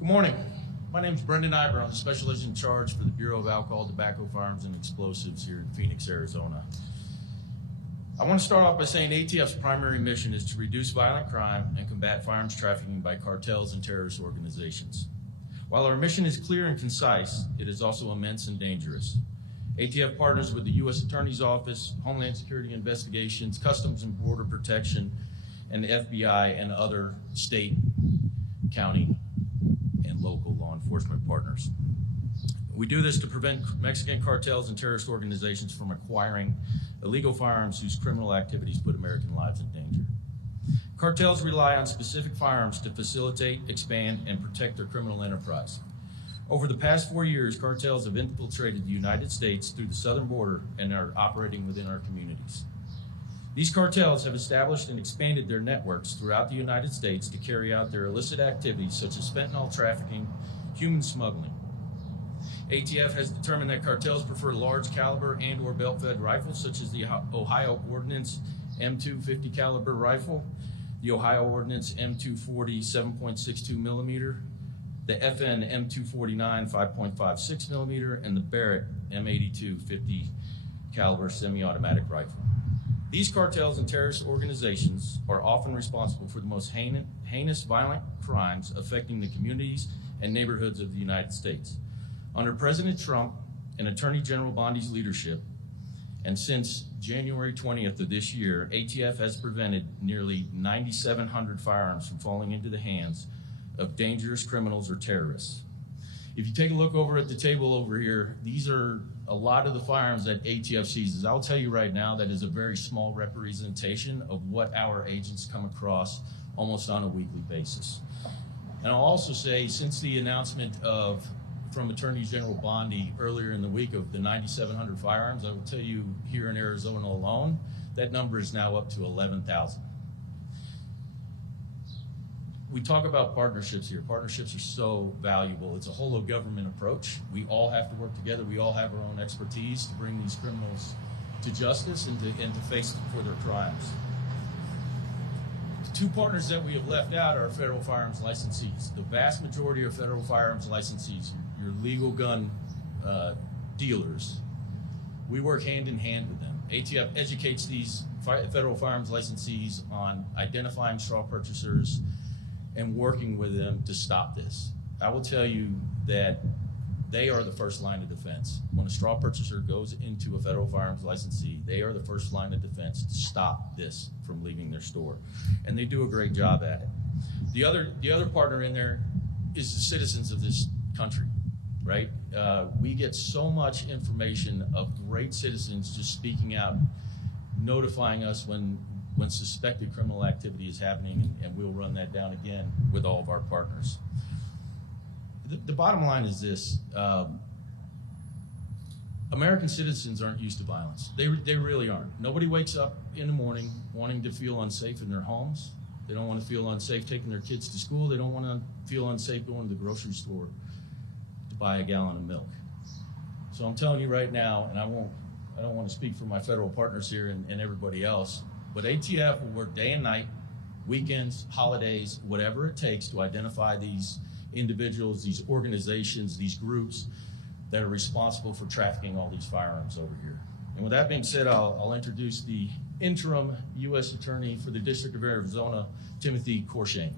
Good morning. My name is Brendan Iber. I'm the Special Agent in Charge for the Bureau of Alcohol, Tobacco, Firearms, and Explosives here in Phoenix, Arizona. I want to start off by saying ATF's primary mission is to reduce violent crime and combat firearms trafficking by cartels and terrorist organizations. While our mission is clear and concise, it is also immense and dangerous. ATF partners with the U.S. Attorney's Office, Homeland Security Investigations, Customs and Border Protection, and the FBI and other state, county, and local law enforcement partners. We do this to prevent Mexican cartels and terrorist organizations from acquiring illegal firearms whose criminal activities put American lives in danger. Cartels rely on specific firearms to facilitate, expand, and protect their criminal enterprise. Over the past 4 years, cartels have infiltrated the United States through the southern border and are operating within our communities. These cartels have established and expanded their networks throughout the United States to carry out their illicit activities such as fentanyl trafficking, human smuggling. ATF has determined that cartels prefer large caliber and or belt-fed rifles such as the Ohio Ordinance M250 caliber rifle, the Ohio Ordinance M240 7.62 millimeter, the FN M249 5.56 millimeter, and the Barrett M82 50 caliber semi-automatic rifle. These cartels and terrorist organizations are often responsible for the most heinous violent crimes affecting the communities and neighborhoods of the United States. Under President Trump and Attorney General Bondi's leadership, and since January 20th of this year, ATF has prevented nearly 9,700 firearms from falling into the hands of dangerous criminals or terrorists. If you take a look over at the table over here, these are a lot of the firearms that ATF seizes. I'll tell you right now, that is a very small representation of what our agents come across almost on a weekly basis. And I'll also say, since the announcement from Attorney General Bondi earlier in the week of the 9,700 firearms, I will tell you here in Arizona alone, that number is now up to 11,000. We talk about partnerships here. Partnerships are so valuable. It's a whole of government approach. We all have to work together. We all have our own expertise to bring these criminals to justice and to face them for their crimes. The two partners that we have left out are federal firearms licensees. The vast majority of federal firearms licensees, your legal gun dealers, we work hand in hand with them. ATF educates these federal firearms licensees on identifying straw purchasers and working with them to stop this. I will tell you that they are the first line of defense. When a straw purchaser goes into a federal firearms licensee, they are the first line of defense to stop this from leaving their store. And they do a great job at it. The other partner in there is the citizens of this country, right? We get so much information of great citizens just speaking out, notifying us when suspected criminal activity is happening, and we'll run that down again with all of our partners. The bottom line is this: American citizens aren't used to violence. They really aren't. Nobody wakes up in the morning wanting to feel unsafe in their homes. They don't want to feel unsafe taking their kids to school. They don't want to feel unsafe going to the grocery store to buy a gallon of milk. So I'm telling you right now, and I don't want to speak for my federal partners here and everybody else, but ATF will work day and night, weekends, holidays, whatever it takes to identify these individuals, these organizations, these groups that are responsible for trafficking all these firearms over here. And with that being said, I'll introduce the interim U.S. Attorney for the District of Arizona, Timothy Corshane.